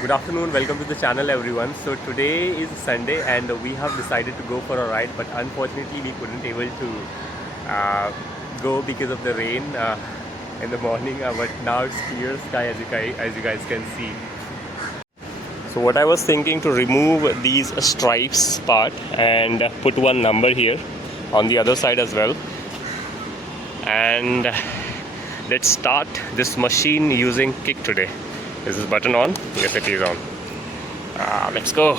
Good afternoon, welcome to the channel everyone. So today is Sunday and we have decided to go for a ride, but unfortunately we couldn't able to go because of the rain in the morning, but now it's clear sky as you guys can see. So what I was thinking to remove these stripes part and put one number here on the other side as well, and let's start this machine using kick today. Is this button on? Yes, it is on. Let's go.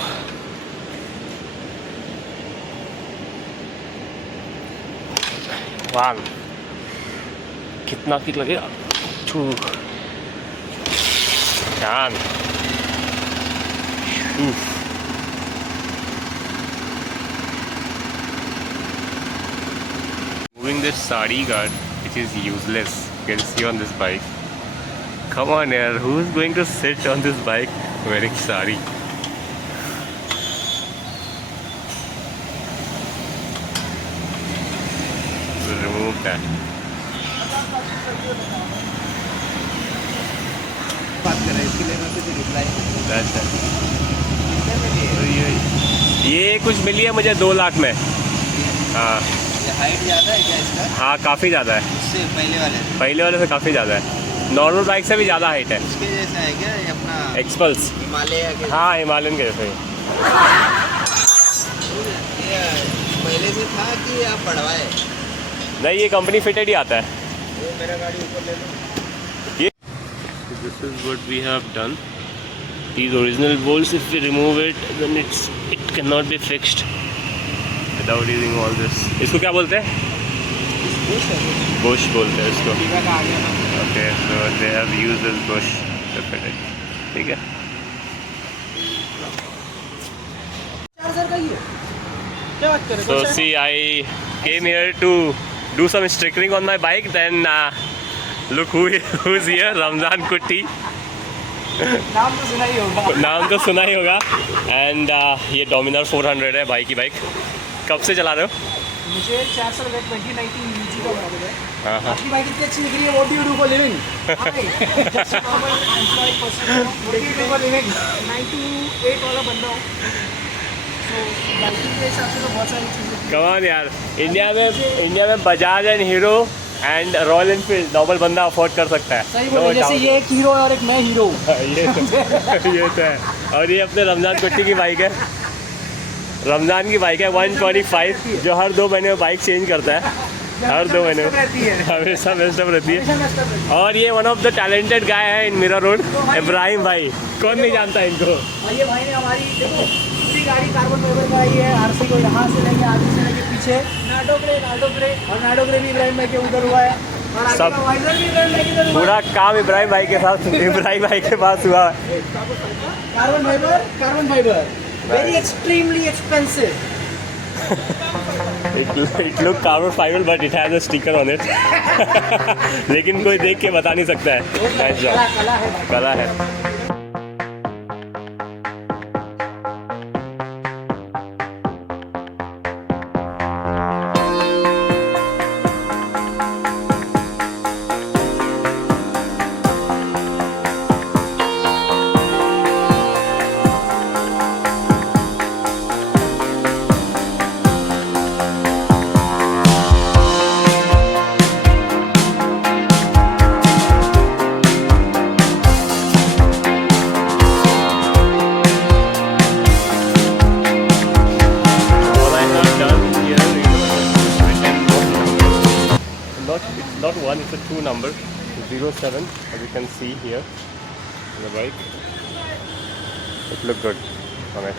One. कितना किक लगेगा? Two. Done. Oof. Moving this sari guard, which is useless. You can see on this bike. Come on, yaar, who's going to sit on this bike wearing sari? We'll remove that. That's it. ये कुछ मिली है मुझे 2 लाख में. हाँ. हाइट ज़्यादा है क्या इसका? हाँ, काफ़ी ज़्यादा है. इससे पहले वाले से काफ़ी ज़्यादा है. नॉर्मल बाइक से भी ज़्यादा हाइट है. इसके जैसा है क्या ये अपना एक्सपल्स? हिमालय के? हाँ, हिमालयन के जैसे ही. ये पहले से था कि आप बढ़वाए? नहीं, ये कंपनी फिटेड ही आता है. वो मेरा गाड़ी ऊपर ले लो. ये this is what we have done. These original bolts, if we remove it, then it cannot be fixed without using all this. इसको क्या बोलते हैं? बुश बोलते हैं इसको. Okay, so they have used this bush to fit it. ठीक है. So see, I came here to do some stickering on my bike. Then look who's here, Ramzan Kutti. नाम तो सुना ही होगा. एंड ये डोमिनर 400 है भाई की बाइक. कब से चला रहे हो? मुझे 4 साल हो गए. 2019 यूजी का बराबर है. हाँ. आपकी बाइक इतनी अच्छी निकली है. What do you do for living? Just normal employ person. What do you do for living? 9 to 8 वाला बंदा हूँ. तो बाइकिंग के हिसाब से तो बहुत सारी चीज़ें. कम ऑन यार, इंडिया में Bajaj and hero and royal Enfield normal बंदा अफोर्ड कर सकता है. सही बोल. जैसे ये एक हीरो है और एक मैं हीरो हूँ. ये तो है. और ये अपने रमजान कुट्टी की बाइक है. रमजान की बाइक है 125, जो हर 2 महीने में बाइक चेंज करता है. हर 2 महीने में हमेशा बेस्ट रहती है. और ये one of the talented guy है इन मीरा रोड, इब्राहिम भाई. कौन नहीं जानता इनको. और ये भाई ने हमारी देखो पूरी गाड़ी कार्बन फाइबर का आई है. आरसी को यहाँ से लेके आगे से लेके पीछे नाडो ग्रे भी इब्राहिम भाई के उधर हुआ है. और आगे सब का वाइजर भी इब्राहिम भाई के उधर हुआ है. पूरा काम इब्राहिम भाई के साथ इब्राहिम भाई के पास हुआ है. Carbon fibre very extremely expensive. It look carbon fiber but it has a sticker on it. लेकिन कोई देख के बता नहीं सकता है. Nice job. कला है. It's not 1, it's a 2 number, 07, as you can see here on the bike. It looked good on it.